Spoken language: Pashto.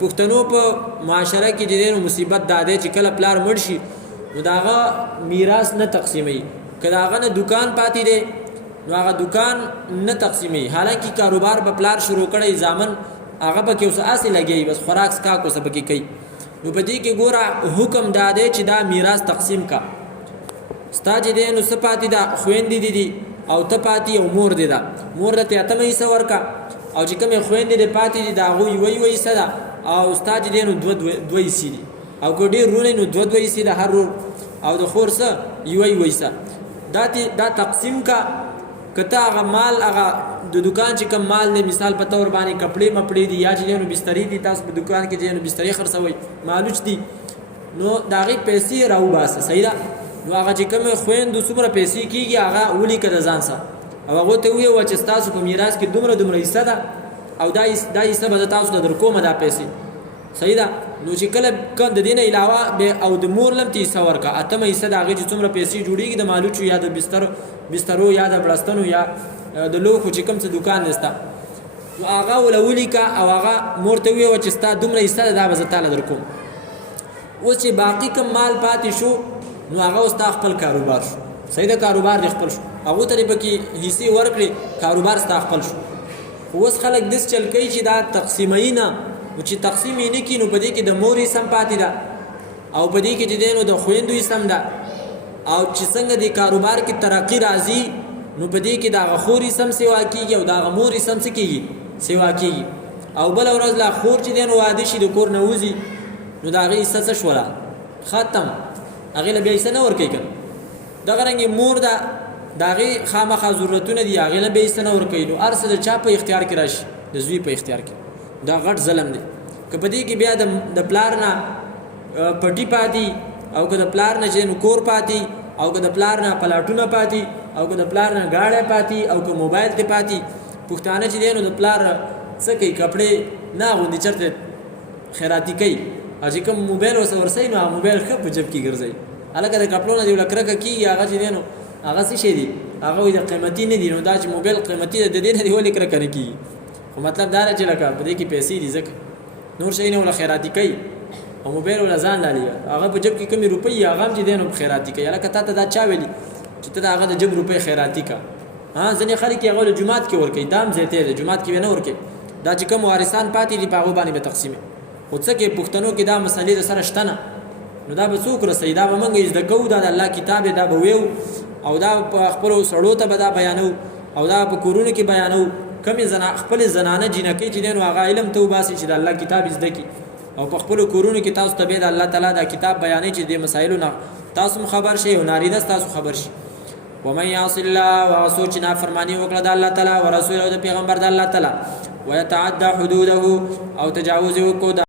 پښتنو په معاشره کې د دې مصیبت دا دی چې کله پلار مړ شي نو داغه میراث نه تقسیمي، که داغه نه دکان پاتې دی نو هغه دکان نه تقسیمي. حالانکه کاروبار په پلار شروع کړی ځامن هغه پکې اوس اسې لګي بس خوراک سکا کو څه پکې کوي. نو په دې کې ګوره حکم دا دی چې دا میراث تقسیم کا. ستا چې دی نو څه پاتې ده خویندې دي او ته پاتې او مور دی ده، مور ته اتمه حصه ورکا او چې کومې خویندې دي پاتې دي د هغوی یوه حصه ده او ستا چې دی نو دوه حصې دي او که ډېر رونه نو دوه حصې ده هر رور او د خور څه یوه حصه. دا تقسیم کا. که ته هغه مال هغه د دکان چې کوم مال دی مثال په طور باندې کپړې مپړې دي یا چې دی نو بسترې دي، تاسو په دکان کې دی نو بسترې خرڅوئ مالوچ دي نو د هغې پیسې راوباسه. صحیح ده. نو هغه چې کومې خویندو څومره پیسې کېږي هغه ولیکه د ځان سره او هغو ته وویوه چې ستاسو په میراث کې دومره حصه ده او دا حصه به زه تاسو ته در کومه دا پیسې. صحیح ده. نو چې کله د دې نه علاوه او د مور لم ته حصه ورکړه، اتمه حصه د هغې چې څومره پیسې جوړېږي د مالوچو یا د بسترو یا د بړستنو یا د لوښو چې کوم څه دکان دی ستا نو هغه وله ولیکه او هغه مور ته وویوه چې ستا دومره حصه ده دا به زه تاله در کوم. اوس چې باقي کوم مال پاتې شو نو هغه اوس تا خپل کاروبار شو. صحیح ده. کاروبار دې خپل شو، هغو ته دې پکې حصې ورکړې، کاروبار ستا خپل شو. اوس خلک داسې چل کوي چې دا تقسیموي نه، نو چې تقسیم یې نه کړي نو په دې کې د مور حصه هم پاتې ده او په دې کې چې دی نو د خویندو حصه هم ده او چې څنګه د کاروبار کې ترقي راځي نو په دې کې د هغه خور حصه هم سیوا کېږي او د هغه مور حصه هم څه کېږي سیوا کېږي. او بله ورځ لا خور چې دی نو واده شي د کور نه وځي نو د هغې حصه څه شوله ختم، هغې له بیا حصه نه ورکوي که نه. دغه رنګې مور ده د هغې خامخا ضرورتونه دي هغې له بیا حصه نه ورکوي. نو هر څه د چا په اختیار کې راشي؟ د زوی په اختیار کې. دا غټ ظلم دی. که په دې کې بیا د پلار نه پټي پاتې او که د پلار نه چې نو کور پاتې او که د پلار نه پلاټونه پاتې او که د پلار نه گاډی پاتې او که موبایل ته پاتې، پښتانه چې دی نو د پلار څه کوي کپړې نه اغوندي چېرته خیراتي کوي او چې کوم موبایل ورسه ورسوي نو هغه موبایل ښه په جب کې ګرځوي. هلکه د کپړو نه دې له کرکه کېږي هغه چې دی نو هغه څه شی دي هغه وایي د قیمتي نه دي. نو دا چې موبایل قیمتي ده د دې نه دې ولې کرکه نه کېږي؟ خو مطلب دا دی چې لکه په دې کې پیسې دي ځکه نور شی نه وله خیراتي کوي او موبایل ولا ځان لالي هغه په جب کې کمی روپۍ هغه هم چې دی نو خیراتي کوي. هلکه تا ته دا چا ویلي چې ته د هغه د جب روپۍ خیراتي که؟ ځینې خلک هغه له جومات کې ورکوي، دا هم زیاتې دی، جومات کې به نه ورکوي. دا چې کوم وارثان پاتې دي په هغو باندې به تقسیمي. خو څه کې پښتنو کې دا مسلې د سره شته نه نو دا به څوک رسوي؟ دا به موږ زده کوو، دا د الله کتاب دی، دا به ویو او دا په خپلو سړو ته به دا بیانو او دا په کورونو کې بیانو. کمې خپلې زنانه جینکۍ چې دی نو هغه علم ته وباسي چې د الله کتاب زده کړي او په خپلو کورونو کې تاسو ته بیا د الله تعالی دا کتاب بیانوي چې دې مسایلو نه تاسو هم خبر شئ او نارینه تاسو خبر شي. ومن یعص الله وهغه څوک چې نافرماني وکړه د الله تعالی او رسول او د پیغمبر د الله تعالی ویتعدى حدوده او تجاوز وکړو